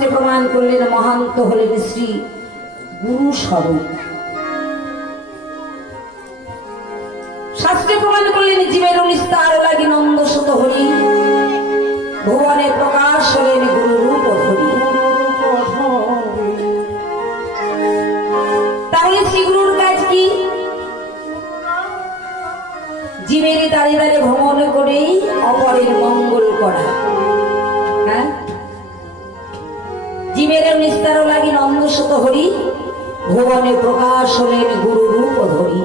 শাস্ত্রে প্রমাণ করলেন মহান্ত হলেন শ্রী গুরু স্বরূপ। শাস্ত্রে প্রমাণ করলেন জীবের নিস্তার লাগি নন্দ সুত হরি, ভুবনে প্রকাশ হলেন গুরু রূপ ধরি। তাহলে শ্রী গুরুর কাজ কি? জীবের দাঁড়ে দাঁড়ে ভ্রমণ করে অপরের মঙ্গল করা। হ্যাঁ, জীবের নিস্তার লাগি নন্দ সুত হরি, ভুবনে প্রকাশ হলেন গুরু রূপ ধরি।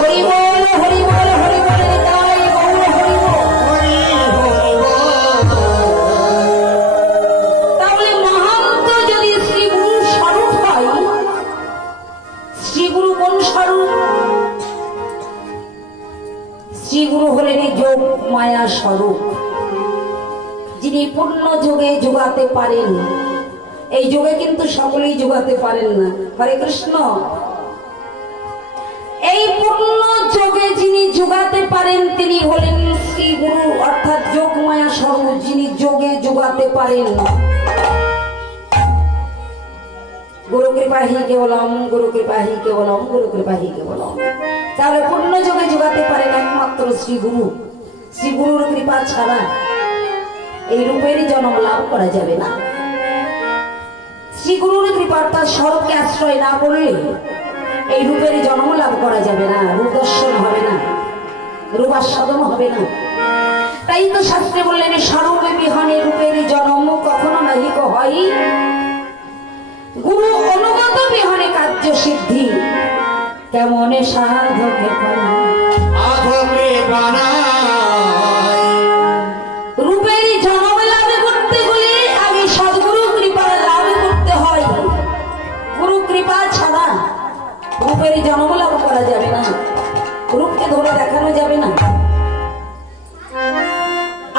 হরি বল হরি বল হরি বল নিতাই গৌর হরি বল। তাহলে মহান্ত যদি শ্রী গুরু স্বরূপ হয়, শ্রী গুরু কোন স্বরূপ? শ্রী গুরু হলেন যোগ মায়া স্বরূপ, যিনি পূর্ণ যোগে যোগাতে পারেন। এই যোগে কিন্তু সকলেই যোগাতে পারেন না। হরে কৃষ্ণ। এই পূর্ণ যোগে যিনি যোগাতে পারেন তিনি হলেন শ্রী গুরু, অর্থাৎ যোগ মায়া স্বরূপ, যিনি যোগে যোগাতে পারেন। গুরু কৃপা হি কেবলম, গুরু কৃপা হি কেবলম, গুরু কৃপা হি কেবলম। তাহলে পূর্ণ যোগে যোগাতে পারেন একমাত্র শ্রী গুরু। শ্রী গুরুর কৃপা ছাড়া এই রূপেরই জন্ম লাভ করা যাবে না। শ্রী গুরুর কৃপা অর্থাৎ স্বরূপকে আশ্রয় না করলে এই রূপেরই জন্ম লাভ করা যাবে না, রূপ দর্শন হবে না, রূপাস্বাদন হবে না। তাই তো শাস্ত্রে বললেন স্বরূপে বিহনে রূপের জন্ম কখনো নাহিক হয়, গুরু অনুগত বিহনে কার্য সিদ্ধি কেমনে সাধকে পায়। রূপের জন্ম লাভ করতে হলে আগে সদ্গুরু কৃপা লাভ করতে হয়। গুরু কৃপা ছাড়া রূপের জন্ম লাভ করা যাবে না, রূপকে ধরে দেখানো যাবে না।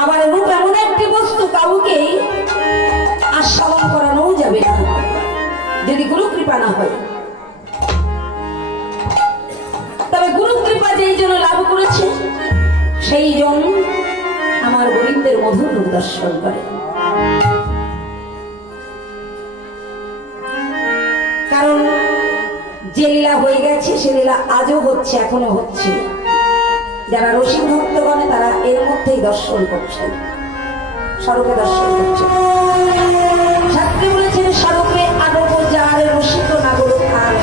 আবার রূপ এমন একটি বস্তু কাউকে আস্বাদন করানো যাবে না যদি গুরু কৃপা না হয়। তবে গুরু কৃপা যেই জন্য লাভ করেছে সেই জন আমার গোবিন্দের মধুর রূপ দর্শন করে। কারণ যে লীলা হয়ে গেছে সে লীলা আজও হচ্ছে, এখনো হচ্ছে। যারা রসিক ভক্তগণে তারা এর মধ্যেই দর্শন করছেন, স্বরূপে দর্শন করছেন। শাস্ত্রে বলেছেন স্বরূপে আনব যার রসিক নাগর খান,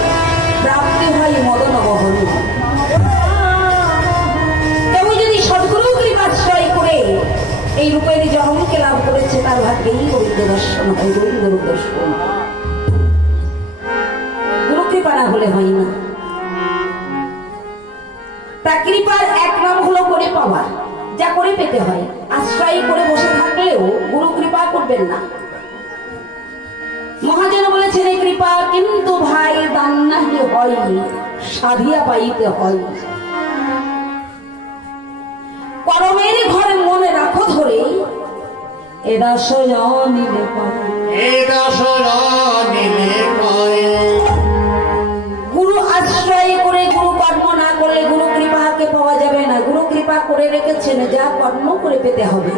প্রাপ্তি হয় মদন বহন। কেউ যদি সদ্গুরু কৃপাশ্রয় করে এই রূপের জন্মকে লাভ করেছে তার ভাগ্যেই গোবিন্দ দর্শন হয়, গোবিন্দ রূপ দর্শন। গুরু কৃপা না হলে হয় না। তা কৃপার এক নাম হলো করে পাওয়া, যা করে পেতে হয়। আশ্রয় করে বসে থাকলেও গুরু কৃপা করবেন না। মহাজন বলেছেন এই কৃপা কিন্তু ভাই দান নাহি হয়, সাধিয়া পাইতে হয়। কর্মের ঘরে মনে রাখো ধরে এ দাস নিলে পায়, এ দাস নিলে পায়। গুরু আশ্রয় করে গুরু কর্ম না করলে গুরু কৃপাকে পাওয়া যাবে না। গুরু কৃপা করে রেখেছেন, যা কর্ম করে পেতে হবে।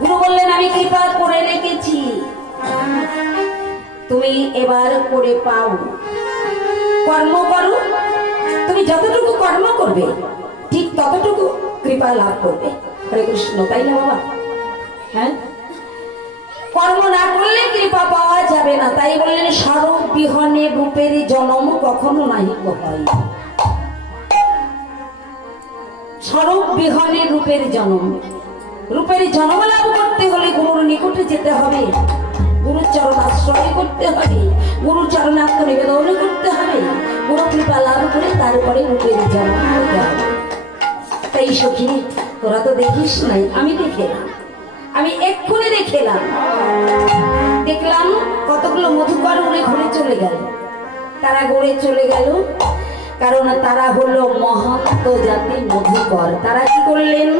গুরু বললেন আমি কৃপা করে রেখেছি, তুমি এবার করে পাও। কর্ম করো, তুমি যতটুকু কর্ম করবে ঠিক ততটুকু কৃপা লাভ করবে। হরে কৃষ্ণ, তাই না বাবা? হ্যাঁ, কর্ম না করলে কৃপা পাওয়া যাবে না। তাই বললেন স্বরূপ বিহনে রূপের জন্ম কখনো নাহিক হয়। স্বরূপ বিহনে রূপের জন্ম, রূপের জন্ম লাভ করতে হলে গুরুর নিকটে যেতে হবে, গুরুর চরণ আশ্রয় করতে হবে, গুরুর চরণে আত্মনিবেদন করতে হবে। গুরু কৃপা লাভ করে তারপরে রূপের জন্ম হতে হবে। তাই সখী তোরা তো দেখিস নাই, আমি দেখলাম, আমি এক্ষুনি দেখলাম কতগুলো মধুকর উড়ে ঘুরে চলে গেল। তারা গড়ে চলে গেল কারণ তারা হলো মহান্ত জাতি মধুকর। তারা কি করলেন?